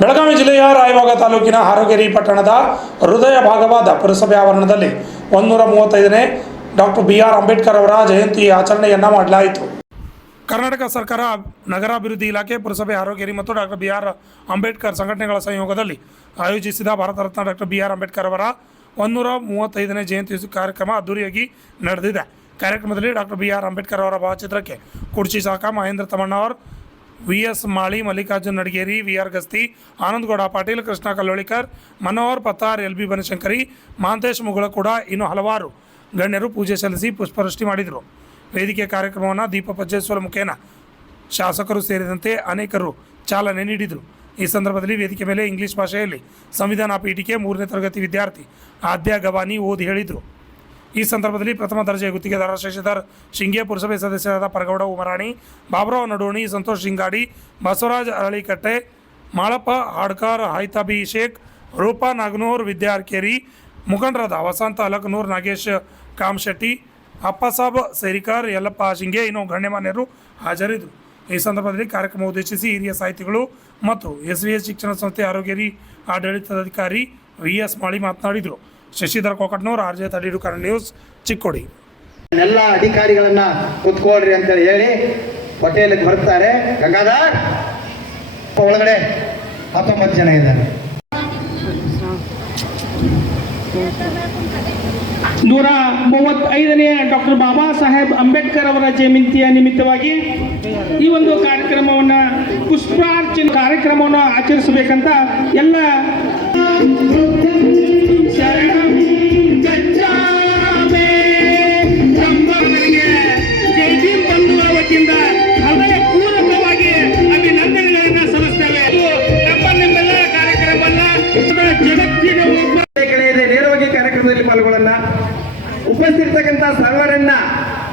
ಬೆಳಗಾವಿ ಜಿಲ್ಲೆಯ ರಾಯಬಾಗ ತಾಲೂಕಿನ ಹಾರೋಗೇರಿ ಪಟ್ಟಣದ ಹೃದಯ ಭಾಗವಾದ ಪುರಸಭೆ ಆವರಣದಲ್ಲಿ 135ನೇ ಡಾಕ್ಟರ್ BR ಅಂಬೇಡ್ಕರ್ ಅವರ ಜಯಂತಿ ಆಚರಣೆಯನ್ನು ಮಾಡಲಾಯಿತು. ಕರ್ನಾಟಕ ಸರ್ಕಾರ, ನಗರಾಭಿವೃದ್ಧಿ ಇಲಾಖೆ, ಪುರಸಭೆ ಹಾರೋಗೇರಿ ಮತ್ತು ಡಾಕ್ಟರ್ BR ಅಂಬೇಡ್ಕರ್ ಸಂಘಟನೆಗಳ ಸಂಯೋಗದಲ್ಲಿ ಆಯೋಜಿಸಿದ ಭಾರತ ರತ್ನ ಡಾಕ್ಟರ್ BR ಅಂಬೇಡ್ಕರ್ ಅವರ 135ನೇ ಜಯಂತಿ ಕಾರ್ಯಕ್ರಮ ಅದ್ದೂರಿಯಾಗಿ ನಡೆದಿದೆ. ಕಾರ್ಯಕ್ರಮದಲ್ಲಿ ಡಾಕ್ಟರ್ BR ಅಂಬೇಡ್ಕರ್ ಅವರ ಭಾವಚಿತ್ರಕ್ಕೆ ಕುರ್ಚಿ ಶಾಖ Mahendra Tammannavar, VS Mali, Mallikarjun ನಡಗೇರಿ, VR Gasti, Anand Gowda Patil, Krishna Kallolikar, Manohar Pattar, LB Banashankari, Mahantesh ಮುಗಳಕೂಡ ಇನ್ನು ಹಲವಾರು ಗಣ್ಯರು ಪೂಜೆ ಸಲ್ಲಿಸಿ ಪುಷ್ಪವೃಷ್ಟಿ ಮಾಡಿದರು. ವೇದಿಕೆ ಕಾರ್ಯಕ್ರಮವನ್ನು ದೀಪ ಪ್ರಜ್ವಲಿಸುವ ಮುಖೇನ ಶಾಸಕರು ಸೇರಿದಂತೆ ಅನೇಕರು ಚಾಲನೆ ನೀಡಿದರು. ಈ ಸಂದರ್ಭದಲ್ಲಿ ವೇದಿಕೆ ಮೇಲೆ ಇಂಗ್ಲಿಷ್ ಭಾಷೆಯಲ್ಲಿ ಸಂವಿಧಾನ ಪೀಠಿಕೆ 3ನೇ ತರಗತಿ ವಿದ್ಯಾರ್ಥಿ ಆದ್ಯ ಗವಾನಿ ಓದಿ ಹೇಳಿದರು. ಈ ಸಂದರ್ಭದಲ್ಲಿ ಪ್ರಥಮ ದರ್ಜೆ ಗುತ್ತಿಗೆದಾರ ಶಶಿಧರ್ ಶಿಂಗೆ, ಪುರಸಭೆ ಸದಸ್ಯರಾದ ಪರಗೌಡ ಉಮರಾಣಿ, ಬಾಬುರಾವ್ ನಡೋಣಿ, ಸಂತೋಷ್ ಶಿಂಗಾಡಿ, ಬಸವರಾಜ್ ಅರಳಿಕಟ್ಟೆ, ಮಾಳಪ್ಪ ಹಾಡ್ಕರ್, ಹೈತಾಬಿ ಶೇಖ್, ರೂಪಾ ನಾಗನೂರ್, ವಿದ್ಯಾರ್ಕೇರಿ, ಮುಖಂಡರಾದ ವಸಂತ ಅಲಕನೂರ್, ನಾಗೇಶ್ ಕಾಮಶೆಟ್ಟಿ, ಅಪ್ಪಸಾಬ್ ಸೇರಿಕರ್, ಯಲ್ಲಪ್ಪ ಶಿಂಗೆ ಇನ್ನು ಗಣ್ಯಮಾನ್ಯರು ಹಾಜರಿದ್ದರು. ಈ ಸಂದರ್ಭದಲ್ಲಿ ಕಾರ್ಯಕ್ರಮ ಉದ್ದೇಶಿಸಿ ಹಿರಿಯ ಸಾಹಿತಿಗಳು ಮತ್ತು SVS ಶಿಕ್ಷಣ ಸಂಸ್ಥೆ ಹಾರೋಗೇರಿ ಆಡಳಿತಾಧಿಕಾರಿ VS ಮಾಳಿ ಮಾತನಾಡಿದರು. ಶಶಿಧರ್ ಕೊಕಟ್ನೂರ್, RJ ತಡೀಡು ಕನ್ನಡ ನ್ಯೂಸ್, ಚಿಕ್ಕೋಡಿ. ಎಲ್ಲ ಅಧಿಕಾರಿಗಳನ್ನ ಕುತ್ಕೊಳ್ರಿ ಅಂತೇಳಿ ಹೇಳಿ ಹೋಟೆಲ್ಗೆ ಬರ್ತಾರೆ. ಗಂಗಾಧರ್ ಒಳಗಡೆ 19 ಜನ ಇದ್ದಾರೆ. 135ನೇ ಡಾಕ್ಟರ್ ಬಾಬಾ ಸಾಹೇಬ್ ಅಂಬೇಡ್ಕರ್ ಅವರ ಜಯಂತಿಯ ನಿಮಿತ್ತವಾಗಿ ಈ ಒಂದು ಕಾರ್ಯಕ್ರಮವನ್ನು ಪುಷ್ಪಾರ್ಚನೆ ಕಾರ್ಯಕ್ರಮವನ್ನು ಆಚರಿಸಬೇಕಂತ ಎಲ್ಲ ಜೈಭೀಮ್ ಬಂಧುಗಳ ವತಿಯಿಂದ ಹೃದಯಪೂರ್ವಕವಾಗಿ ಅಭಿನಂದನೆಗಳನ್ನು ಸಲ್ಲಿಸ್ತೇವೆ. ನಿಮ್ಮೆಲ್ಲರ ಕಾರ್ಯಕ್ರಮವನ್ನು ಜಗತ್ತಿನ ನೇರವಾಗಿ ಕಾರ್ಯಕ್ರಮದಲ್ಲಿ ಪಾಲ್ಗೊಳ್ಳೋಣ. ಉಪಸ್ಥಿತರ್ತಕ್ಕಂಥ ಸರ್ವರನ್ನ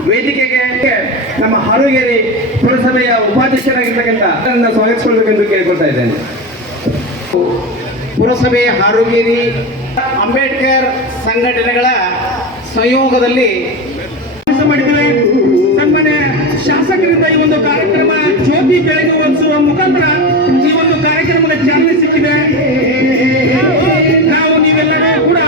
ವೇದಿಕೆಗೆ ನಮ್ಮ ಹಾರೋಗೇರಿ ಪುರಸಭೆಯ ಉಪಾಧ್ಯಕ್ಷರಾಗಿರ್ತಕ್ಕಂಥ ಸ್ವಾಗತಿಸಬೇಕೆಂದು ಕೇಳ್ಕೊಳ್ತಾ ಇದ್ದೇನೆ. ಪುರಸಭೆ ಹಾರೋಗೇರಿ ಅಂಬೇಡ್ಕರ್ ಸಂಘಟನೆಗಳ ಸಂಯೋಗದಲ್ಲಿ ಮಾಡಿದ್ದೇವೆ. ಸನ್ಮಾನ್ಯ ಶಾಸಕರಿಂದ ಈ ಒಂದು ಕಾರ್ಯಕ್ರಮ ಜ್ಯೋತಿ ಬೆಳಗುವ ಮುಖಾಂತರ ಈ ಒಂದು ಕಾರ್ಯಕ್ರಮದ ಚಾಲನೆ ಸಿಕ್ಕಿದೆ. ನಾವು ನೀವೆಲ್ಲರೂ ಕೂಡ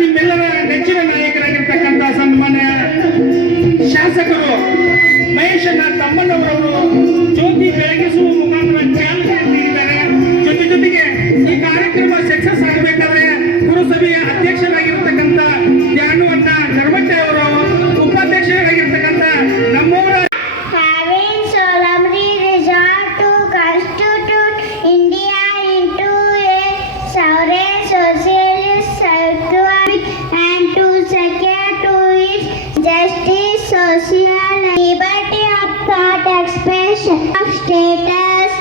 ನಿಮ್ಮೆಲ್ಲರ ನೆಚ್ಚಿನ ನಾಯಕರಾಗಿರ್ತಕ್ಕಂಥ ಸನ್ಮಾನ್ಯ ಶಾಸಕರು ಮಹೇಶಣ್ಣ ತಮ್ಮಣ್ಣವರವರು ಜ್ಯೋತಿ ಬೆಳಗಿಸುವ ಮುಖಾಂತರ ಚಾಲನೆ ನೀಡಿದ್ದಾರೆ. ಜೊತೆಗೆ ಈ ಕಾರ್ಯಕ್ರಮ ಸಕ್ಸಸ್ ಆಗಬೇಕಾದ್ರೆ ಪುರಸಭೆಯ ಅಧ್ಯಕ್ಷರಾಗಿರ್ತಕ್ಕಂಥ ಜ್ಞಾನವನ್ನ ಕರ್ಮಟ್ಟೆ ಅವರು, ಉಪಾಧ್ಯಕ್ಷರಾಗಿರ್ತಕ್ಕಂಥ ನಮ್ಮವರ status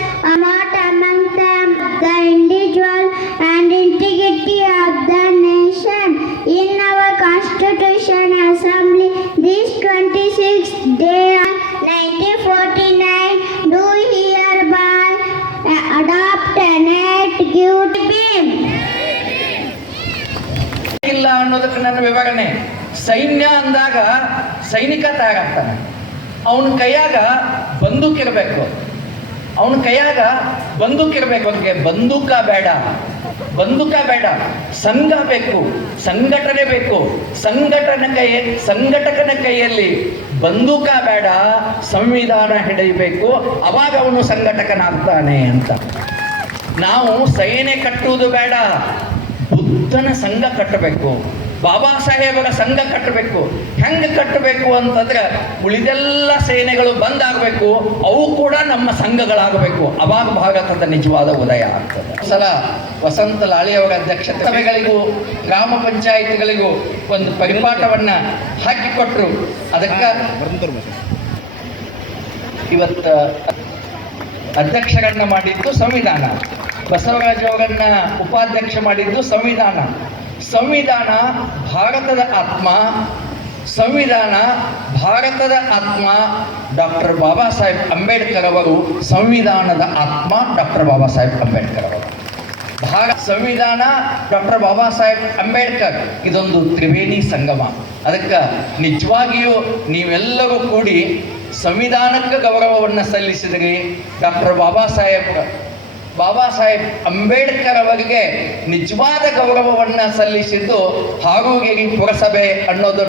not among them the individual and integrity of the nation. In our Constitution Assembly this 26th day of 1949 do hereby adopt and act give beam. ಇಲ್ಲ ಅನ್ನೋದಕ್ಕೆ ನನ್ನ ವಿವರಣೆ. ಸೈನ್ಯ ಅಂದಾಗ ಸೈನಿಕ ತಯಾರಾಗ್ತಾನೆ. ಅವನ ಕೈಯಾಗ ಬಂದೂಕಿರಬೇಕು. ಅವ್ರಿಗೆ ಬಂದೂಕ ಬೇಡ, ಸಂಘ ಬೇಕು, ಸಂಘಟನೆ ಬೇಕು. ಸಂಘಟಕನ ಕೈಯಲ್ಲಿ ಬಂದೂಕ ಬೇಡ, ಸಂವಿಧಾನ ಹಿಡಿಯಬೇಕು. ಅವಾಗ ಅವನು ಸಂಘಟಕನಾಗ್ತಾನೆ ಅಂತ. ನಾವು ಸೈನ್ಯ ಕಟ್ಟುವುದು ಬೇಡ, ಬುದ್ಧನ ಸಂಘ ಕಟ್ಟಬೇಕು, ಬಾಬಾ ಸಾಹೇಬರ ಸಂಘ ಕಟ್ಟಬೇಕು. ಹೆಂಗೆ ಕಟ್ಟಬೇಕು ಅಂತಂದ್ರೆ ಉಳಿದೆಲ್ಲ ಸೇನೆಗಳು ಬಂದಾಗಬೇಕು, ಅವು ಕೂಡ ನಮ್ಮ ಸಂಘಗಳಾಗಬೇಕು. ಅವಾಗ ಭಾರತದ ನಿಜವಾದ ಉದಯ ಆಗ್ತದೆ. ಸಲ ವಸಂತ ಲಾಳಿಯವರ ಅಧ್ಯಕ್ಷತೆ ಸಭೆಗಳಿಗೂ ಗ್ರಾಮ ಪಂಚಾಯಿತಿಗಳಿಗೂ ಒಂದು ಪರಿಪಾಠವನ್ನ ಹಾಕಿಕೊಟ್ರು. ಅದಕ್ಕೆ ಇವತ್ತು ಅಧ್ಯಕ್ಷರನ್ನ ಮಾಡಿದ್ದು ಸಂವಿಧಾನ, ಬಸವರಾಜ್ ಅವರನ್ನ ಉಪಾಧ್ಯಕ್ಷ ಮಾಡಿದ್ದು ಸಂವಿಧಾನ. ಸಂವಿಧಾನ ಭಾರತದ ಆತ್ಮ ಡಾಕ್ಟರ್ ಬಾಬಾ ಸಾಹೇಬ್ ಅಂಬೇಡ್ಕರ್ ಅವರು. ಸಂವಿಧಾನದ ಆತ್ಮ ಡಾಕ್ಟರ್ ಬಾಬಾ ಸಾಹೇಬ್ ಅಂಬೇಡ್ಕರ್ ಅವರು. ಸಂವಿಧಾನ ಡಾಕ್ಟರ್ ಬಾಬಾ ಸಾಹೇಬ್ ಅಂಬೇಡ್ಕರ್ ಇದೊಂದು ತ್ರಿವೇಣಿ ಸಂಗಮ. ಅದಕ್ಕೆ ನಿಜವಾಗಿಯೂ ನೀವೆಲ್ಲರೂ ಕೂಡಿ ಸಂವಿಧಾನಕ್ಕೆ ಗೌರವವನ್ನು ಸಲ್ಲಿಸಿದ್ರಿ. ಡಾಕ್ಟರ್ ಬಾಬಾ ಸಾಹೇಬ್ ಅಂಬೇಡ್ಕರ್ ಅವರಿಗೆ ನಿಜವಾದ ಗೌರವವನ್ನು ಸಲ್ಲಿಸಿದ್ದು ಹಾರೂಗೇರಿ ಪುರಸಭೆ ಅನ್ನೋದು